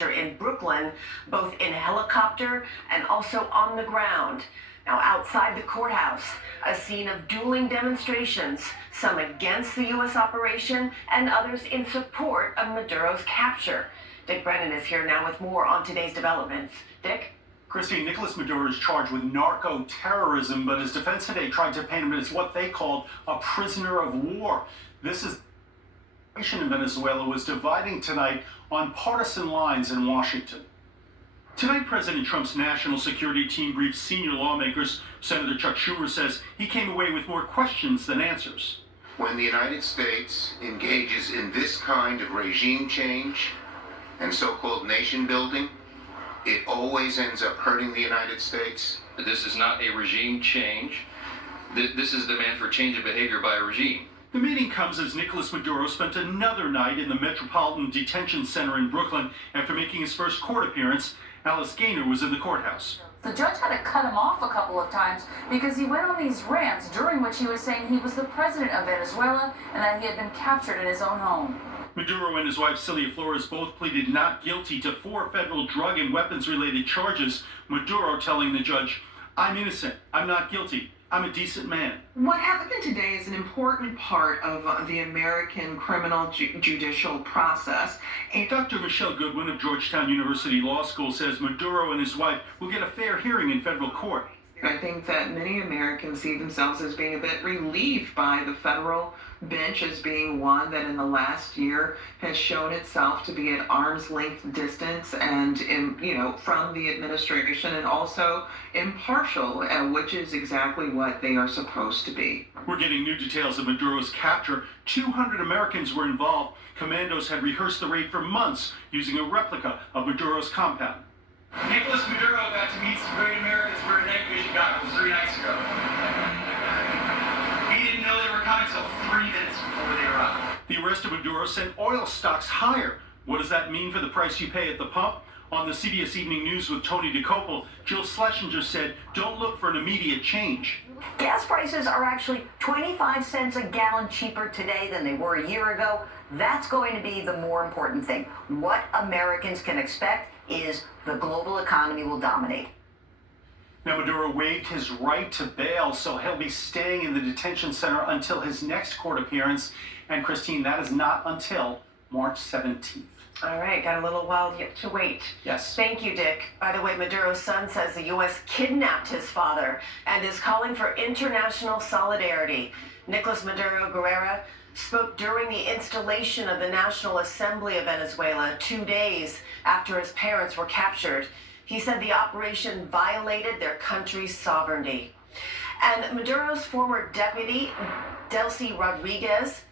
in Brooklyn, both in helicopter and also on the ground. Now, outside the courthouse, a scene of dueling demonstrations, some against the U.S. operation and others in support of Maduro's capture. Dick Brennan is here now with more on today's developments. Dick? Christine, Nicolas Maduro is charged with narco-terrorism, but his defense today tried to paint him as what they called a prisoner of war. This is in Venezuela was dividing tonight on partisan lines in Washington. Tonight, President Trump's national security team briefed senior lawmakers. Senator Chuck Schumer says he came away with more questions than answers. When the United States engages in this kind of regime change and so-called nation building, it always ends up hurting the United States. This is not a regime change. This is demand for change of behavior by a regime. The meeting comes as Nicolas Maduro spent another night in the Metropolitan Detention Center in Brooklyn after making his first court appearance. Alice Gaynor was in the courthouse. The judge had to cut him off a couple of times because he went on these rants during which he was saying he was the president of Venezuela and that he had been captured in his own home. Maduro and his wife Celia Flores both pleaded not guilty to 4 federal drug and weapons-related charges. Maduro telling the judge, "I'm innocent. I'm not guilty. I'm a decent man." What happened today is an important part of the American criminal judicial process. And Dr. Michelle Goodwin of Georgetown University Law School says Maduro and his wife will get a fair hearing in federal court. I think that many Americans see themselves as being a bit relieved by the federal bench as being one that in the last year has shown itself to be at arm's length distance and from the administration and also impartial, which is exactly what they are supposed to be. We're getting new details of Maduro's capture. 200 Americans were involved. Commandos had rehearsed the raid for months using a replica of Maduro's compound. Nicolas Maduro got to meet some great Americans for a night in Chicago 3 nights ago. He didn't know they were coming until 3 minutes before they arrived. The arrest of Maduro sent oil stocks higher. What does that mean for the price you pay at the pump? On the CBS Evening News with Tony DeCopel, Jill Schlesinger said, don't look for an immediate change. Gas prices are actually 25 cents a gallon cheaper today than they were a year ago. That's going to be the more important thing. What Americans can expect is the global economy will dominate. Now, Maduro waived his right to bail, so he'll be staying in the detention center until his next court appearance. And Christine, that is not until March 17th. All right, got a little while yet to wait. Yes. Thank you, Dick. By the way, Maduro's son says the U.S. kidnapped his father and is calling for international solidarity. Nicolas Maduro Guerrera spoke during the installation of the National Assembly of Venezuela 2 days after his parents were captured. He said the operation violated their country's sovereignty. And Maduro's former deputy, Delcy Rodriguez,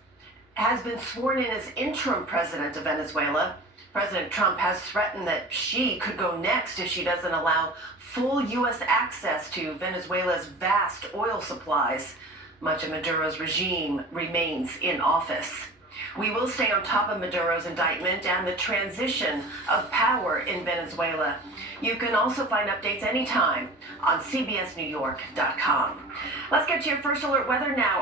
has been sworn in as interim president of Venezuela. President Trump has threatened that she could go next if she doesn't allow full U.S. access to Venezuela's vast oil supplies. Much of Maduro's regime remains in office. We will stay on top of Maduro's indictment and the transition of power in Venezuela. You can also find updates anytime on CBSNewYork.com. Let's get to your first alert weather now.